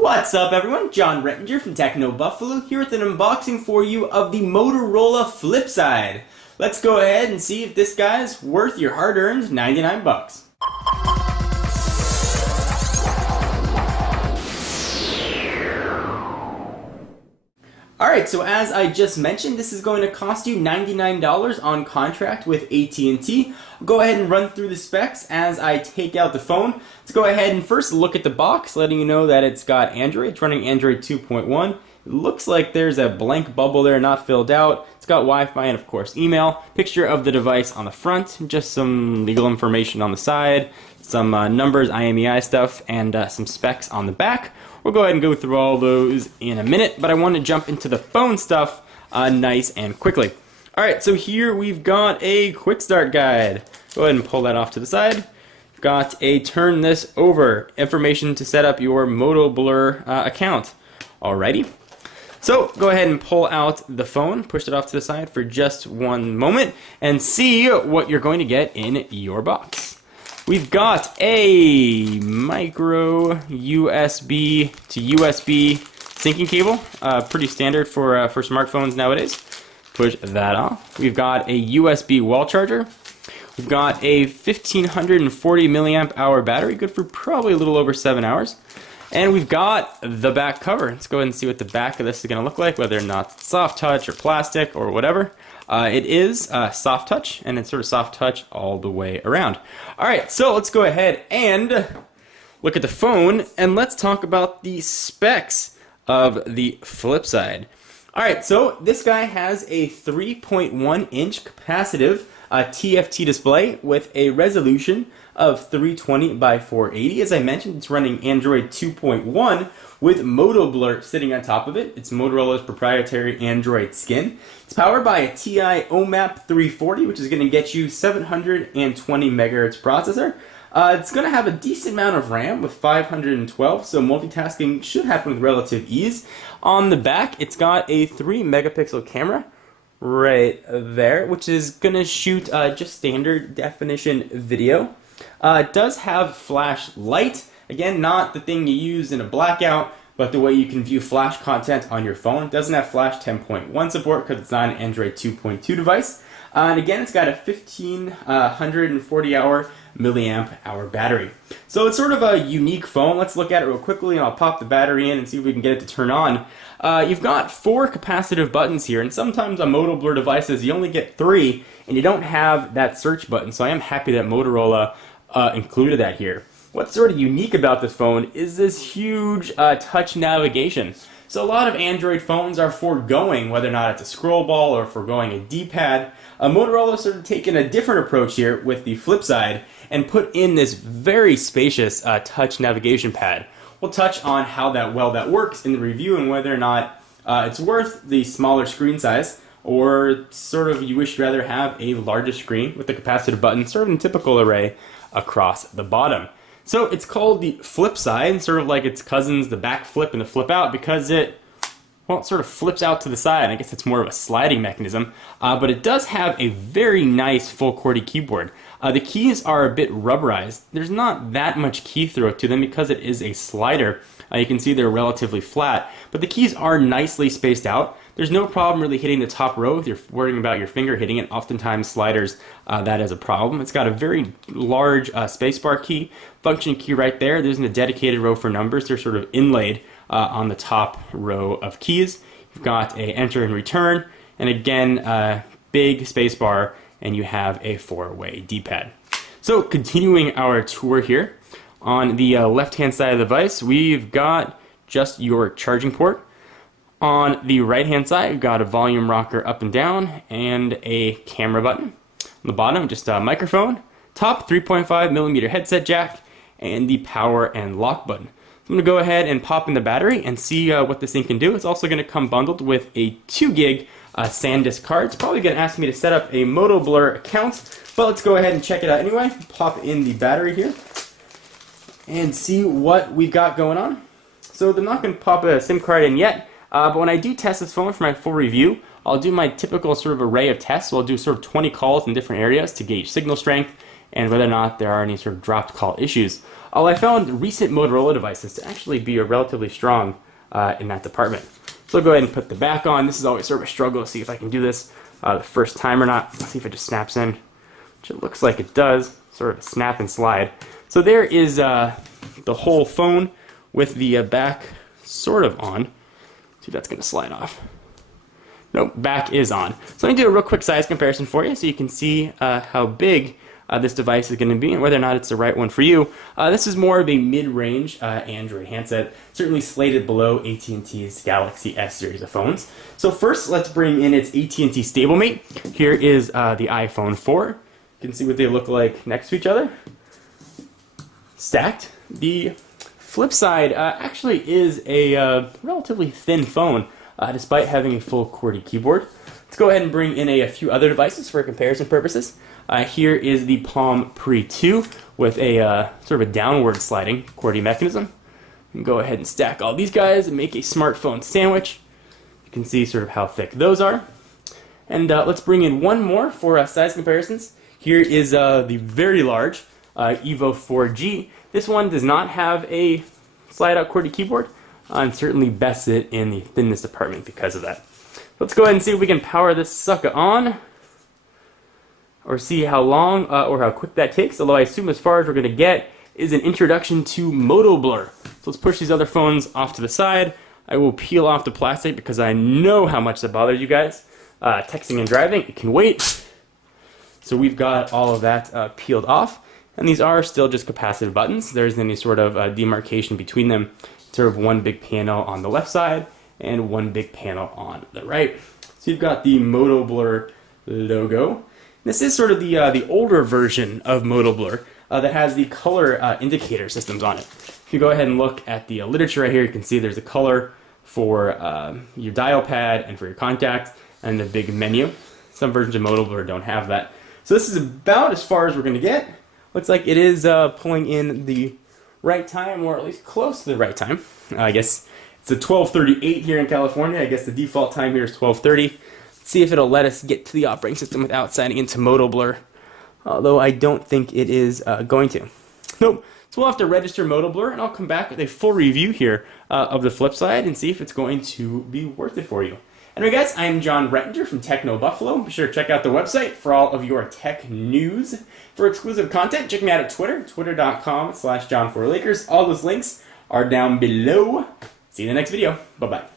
What's up everyone, John Rettinger from Techno Buffalo here with an unboxing for you of the Motorola FLIPSIDE. Let's go ahead and see if this guy's worth your hard-earned 99 bucks. Alright, so as I just mentioned, this is going to cost you $99 on contract with AT&T. I'll go ahead and run through the specs as I take out the phone. Let's go ahead and first look at the box, letting you know that it's got Android. It's running Android 2.1. It looks like there's a blank bubble there, not filled out. It's got Wi-Fi and of course email. Picture of the device on the front, just some legal information on the side, some numbers, IMEI stuff, and some specs on the back. We'll go ahead and go through all those in a minute, but I want to jump into the phone stuff nice and quickly. Alright, so here we've got a quick start guide. Go ahead and pull that off to the side. Got a turn this over, information to set up your Moto Blur account. Alrighty. So go ahead and pull out the phone, push it off to the side for just one moment, and see what you're going to get in your box. We've got a micro USB to USB syncing cable, pretty standard for smartphones nowadays. Push that off. We've got a USB wall charger. We've got a 1540 milliamp hour battery, good for probably a little over 7 hours. And we've got the back cover. Let's go ahead and see what the back of this is going to look like, whether or not it's soft touch or plastic or whatever. It is soft touch, and it's sort of soft touch all the way around. Alright, so let's go ahead and look at the phone, and let's talk about the specs of the FLIPSIDE. Alright, so this guy has a 3.1 inch capacitive TFT display with a resolution of 320 by 480. As I mentioned, it's running Android 2.1 with Moto Blur sitting on top of it. It's Motorola's proprietary Android skin. It's powered by a TI OMAP 340, which is going to get you 720 megahertz processor. It's going to have a decent amount of RAM with 512, so multitasking should happen with relative ease. On the back, it's got a 3 megapixel camera right there, which is going to shoot just standard definition video. It does have flash light. Again, not the thing you use in a blackout, but the way you can view flash content on your phone. It doesn't have flash 10.1 support because it's not an Android 2.2 device. And again, it's got a 1540 milliamp hour battery. So it's sort of a unique phone. Let's look at it real quickly, and I'll pop the battery in and see if we can get it to turn on. You've got 4 capacitive buttons here, and sometimes on Moto Blur devices you only get 3, and you don't have that search button, so I am happy that Motorola included that here. What's sort of unique about this phone is this huge touch navigation. So a lot of Android phones are foregoing whether or not it's a scroll ball or foregoing a D-pad. Motorola's sort of taken a different approach here with the FLIPSIDE and put in this very spacious touch navigation pad. We'll touch on how that works in the review and whether or not it's worth the smaller screen size, or sort of you wish you'd rather have a larger screen with the capacitive button sort of in typical array across the bottom. So it's called the FLIPSIDE, sort of like its cousins, the back flip and the flip out, because it sort of flips out to the side. I guess it's more of a sliding mechanism, but it does have a very nice full QWERTY keyboard. The keys are a bit rubberized. There's not that much key throw to them because it is a slider. You can see they're relatively flat, but the keys are nicely spaced out. There's no problem really hitting the top row if you're worrying about your finger hitting it. Oftentimes sliders, that is a problem. It's got a very large spacebar key, function key right there. There's a dedicated row for numbers. They're sort of inlaid on the top row of keys. You've got a enter and return, and again, big spacebar, and you have a 4-way D-pad. So continuing our tour here, on the left-hand side of the device, we've got just your charging port. On the right-hand side, we've got a volume rocker up and down and a camera button. On the bottom, just a microphone. Top, 3.5mm headset jack, and the power and lock button. I'm going to go ahead and pop in the battery and see what this thing can do. It's also going to come bundled with a 2 gig SanDisk card. It's probably going to ask me to set up a Moto Blur account, but let's go ahead and check it out anyway. Pop in the battery here and see what we've got going on. So they're not going to pop a SIM card in yet, but when I do test this phone for my full review, I'll do my typical sort of array of tests. So I'll do sort of 20 calls in different areas to gauge signal strength and whether or not there are any sort of dropped call issues. I found recent Motorola devices to actually be relatively strong in that department. So I'll go ahead and put the back on. This is always sort of a struggle to see if I can do this the first time or not. Let's see if it just snaps in, which it looks like it does. Sort of a snap and slide. So there is the whole phone with the back sort of on. See if that's going to slide off. Nope, back is on. So let me do a real quick size comparison for you so you can see how big this device is going to be and whether or not it's the right one for you. This is more of a mid-range Android handset, certainly slated below AT&T's Galaxy S series of phones. So first, let's bring in its AT&T stablemate. Here is the iPhone 4. You can see what they look like next to each other, stacked. The FLIPSIDE actually is a relatively thin phone, despite having a full QWERTY keyboard. Let's go ahead and bring in a few other devices for comparison purposes. Here is the Palm Pre 2 with a sort of a downward sliding QWERTY mechanism. You can go ahead and stack all these guys and make a smartphone sandwich. You can see sort of how thick those are. And let's bring in one more for size comparisons. Here is the very large Evo 4G. This one does not have a slide-out QWERTY keyboard, and certainly bests it in the thinness department because of that. Let's go ahead and see if we can power this sucker on, or see how long or how quick that takes, although I assume as far as we're going to get is an introduction to Moto Blur. So let's push these other phones off to the side. I will peel off the plastic because I know how much that bothers you guys. Texting and driving, it can wait. So we've got all of that peeled off, and these are still just capacitive buttons. There isn't any sort of demarcation between them. Sort of one big panel on the left side and one big panel on the right. So you've got the Moto Blur logo. This is sort of the older version of Moto Blur that has the color indicator systems on it. If you go ahead and look at the literature right here, you can see there's a color for your dial pad and for your contacts and the big menu. Some versions of Moto Blur don't have that. So this is about as far as we're going to get. Looks like it is pulling in the right time, or at least close to the right time. I guess it's a 12:38 here in California. I guess the default time here is 12:30. Let's see if it'll let us get to the operating system without signing into Moto Blur. Although I don't think it is going to. Nope. So we'll have to register Moto Blur, and I'll come back with a full review here of the FLIPSIDE and see if it's going to be worth it for you. Anyway guys, I am John Rettinger from Techno Buffalo. Be sure to check out the website for all of your tech news. For exclusive content, check me out at Twitter, twitter.com/John4Lakers. All those links are down below. See you in the next video. Bye-bye.